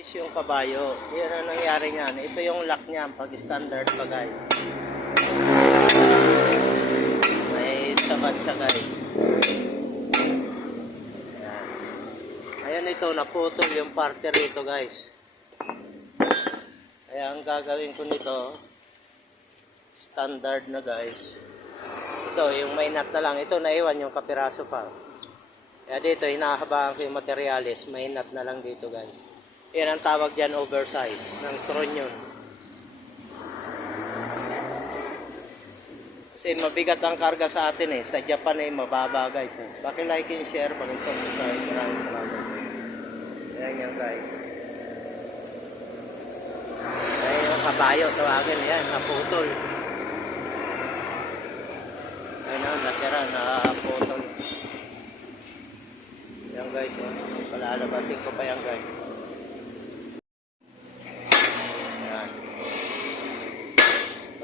Guys, yung kabayo, yan ang nangyari niyan. Ito yung lock niya pag standard pa guys. May sabat siya guys. Ayan. Ayan, ito naputol yung parte rito guys. Kaya ang gagawin ko nito, standard na guys. Ito yung may nut na lang. Ito naiwan yung kapiraso pa. Kaya dito hinahabaan ko yung materialis. May nut na lang dito guys. Yan ang tawag dyan, oversize ng Tronion. Kasi mabigat ang karga sa atin eh. Sa Japan eh, mababa guys. Paki-like and share, paki-subscribe. Maraming salamat. Ayan yan guys. Ayan yung kabayo, tawagin yan, naputol. Ayan ang natira, naputol. Ayan guys, palalabasin ko pa yan guys.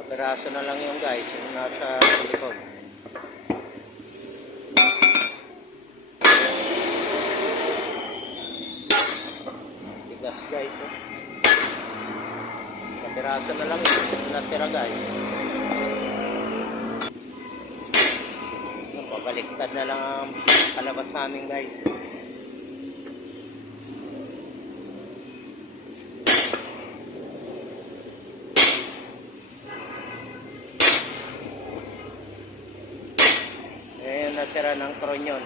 Piraso na lang yung guys, yung nasa likod. Tigas guys, oh. Piraso na lang yung natira guys. Pabaliktad na lang ang palabas namin guys. Natira ng Tronion.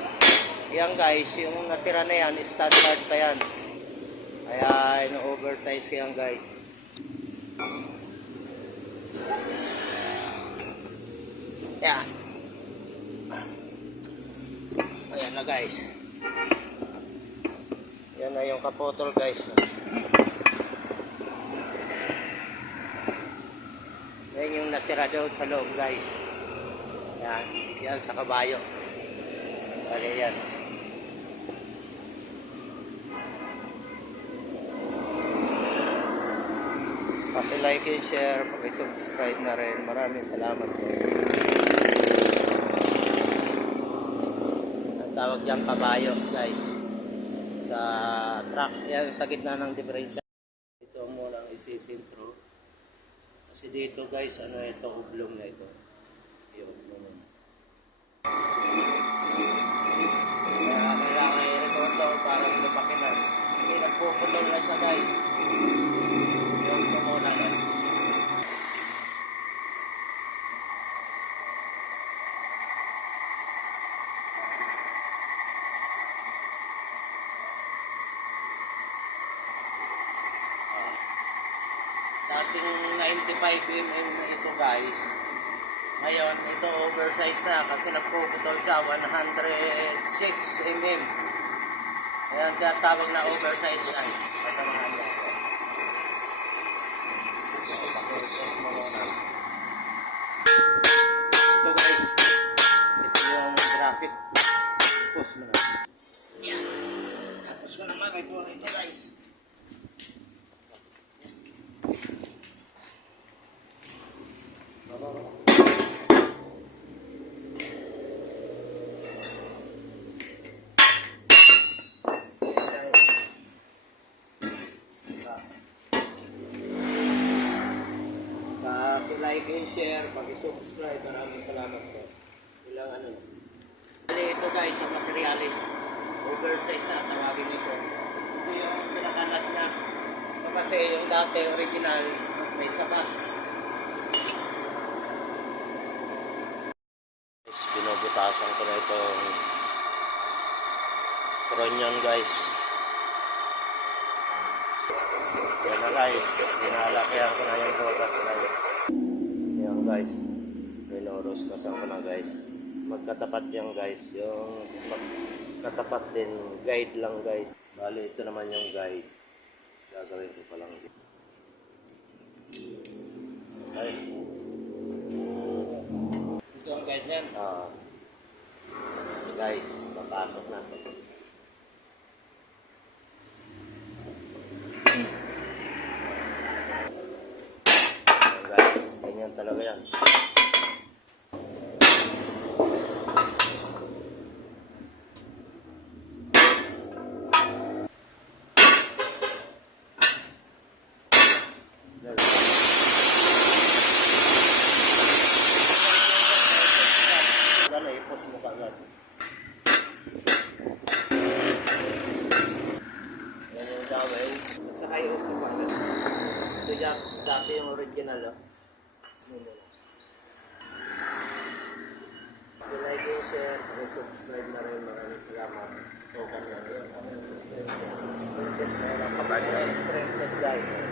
Yan guys, yung natira na yan, standard pa yan. Kaya ino-oversize ko yan guys. Yan. Ayan na guys. Yan na yung kaputol guys. Yan yung natira daw sa loob guys. Yan, yan sa kabayo. Bale yan. Paki-like and share, paki-subscribe na rin. Maraming salamat po. Ang tawag dyan kabayo guys. Sa truck, yan sa gitna ng differential. Ito muna ang isisintro. Kasi dito guys, ano ito, oblong na ito. Yung oblong. Para lumakinan. Kasi nagpukulong na siya guys. Yung tumuna yan. Dating 95 mm na ito guys. Ngayon ito oversize na kasi nagpuputol siya 106 mm. Ayan, kaya tawag na oversize guys. Patamahan niya. Ito guys. Ito yung bracket. Tapos mo na. Tapos ko naman. Ito guys. Like and share, pag-subscribe, maraming salamat po. Ilang ano. Ito guys, ang materialis. Oversize sa tawagin ito. Ito yung pinakalat niya. Kasi yung dati original, may sapat. Binubutasan ko na itong Tronion guys. Yan na light. Hinalakyan ko na yung butas light. Yan guys, minorostasan ko na guys. Magkatapat yan guys. Yung katapat din, guide lang guys. Bali ito naman yung guide. Gagawin ko pa lang. Ay. Ito ang guide yan? Guys, papasok na. Guys, ganyan talaga yan. dati yung original, oh. Like and share, subscribe na rin. Maraming salamat. So, kanya yun. Expensive na lang. Expensive guys.